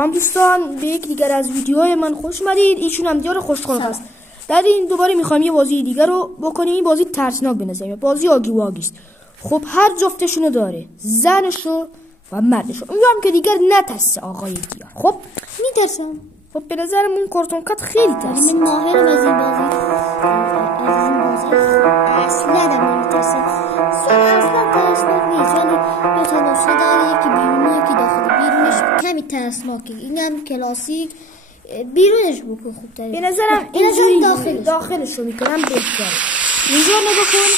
هم دوستان به یک دیگر از ویدیوهای من خوش اومدید. ایشون هم دیار خوشخلق است. در این دوباره میخوایم یه بازی دیگر رو بکنیم. این بازی ترسناک به نظر میاد. بازی آگی واگی است. خب هر جفتشونو داره، زنشو و مردشو. امیدوارم که دیگر نترسه آقای دیار. خب میترسم. خب به نظرم اون کارتون کات خیلی ترسه. من ماهرم از این بازی. اصلا نمیترسم. اصلا ترسناک نیست. ولی دو تا نسخه داره، یکی بیرونی یکی داخلی. بیرونش کمی ترسناکه، اینم کلاسیک. بیرونش بکن خوب‌تره. به نظرم اینجوری داخلش رو میکنم بهتره. اینجا نگاه کن.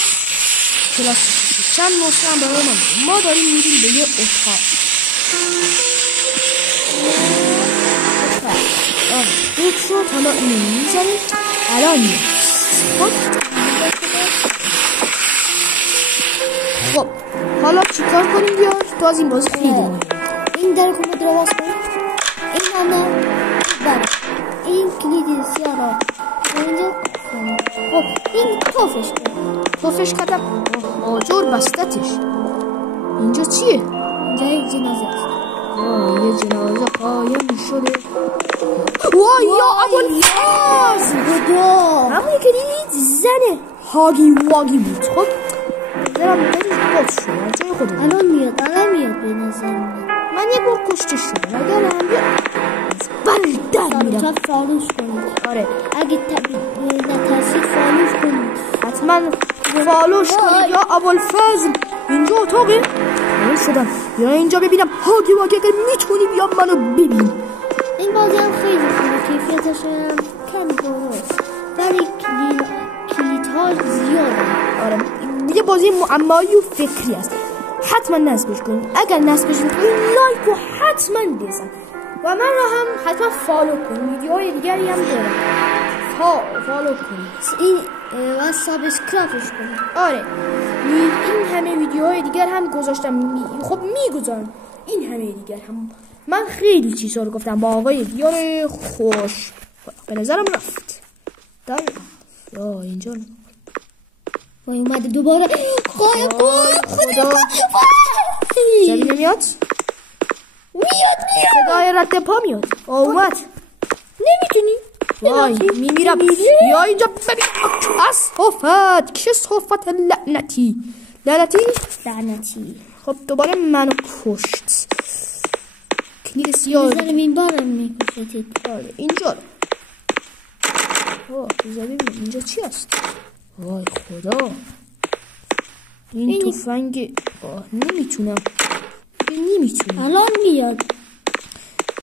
کلاسیک چند نسخه هم برای ما داریم میریم به یه اتاق. خوب شد. حالا اینو میزنیم. الان میاد. خب حالا چیکار کنیم بیار؟ باز این بازی خیلی مهمه. این در کمد رو باز کنیم. این هم بله. این کلید سیاه را اینجا. خب این توفش کنیم. توفش کردم. آجر بستتش. اینجا چیه؟ اینجا یک جنازه است. یه جنازه قایم شده. وای یا ابوالفضل خدا، همونی که دید زنه هاگی واگی بود. خب برم بریم باز شد جای خودم. الان میاد به نظر من یه بار کشته شدم. اگر هم بیاد در میرم. فالوش کنید. آره اگه نترسید فالوش کنید. حتما فالوش کنید یا ابوالفضل. اینجا اتاقه شدم. یا اینجا ببینم هاگی واگی اگر میتونی بیا منو ببین. این بازی هم خیلی خوبه، کیفیتش هم کم درست ولی کلیدها زیاده. آره یه بازی معمایی و فکری است. حتما نصبش کنید. اگر نصبش کنید لایک رو حتما بزن و من رو هم حتما فالو کنید. ویدیوهای دیگری هم دارم. فالو کنید. این و سابسکرایبش کنید. آره این همه ویدیوهای دیگر هم گذاشتم. خب میگذارم این همه دیگر هم. من خیلی چیزا رو گفتم با آقای دیار خوش. به نظرم رفت. یا اینجا وای اومده دوباره. خدا زمین میاد. صدای رد پا میاد. اومد. نمیتونی. وای میمیرم. یا اینجا ببین کسافت. کسافت لعنتی. خب دوباره منو کشت. کلید سیاه این بارم میکشید. آره اینجا. اینجا چی هست؟ وای خدا. این تفنگ نمیتونم. الان میاد.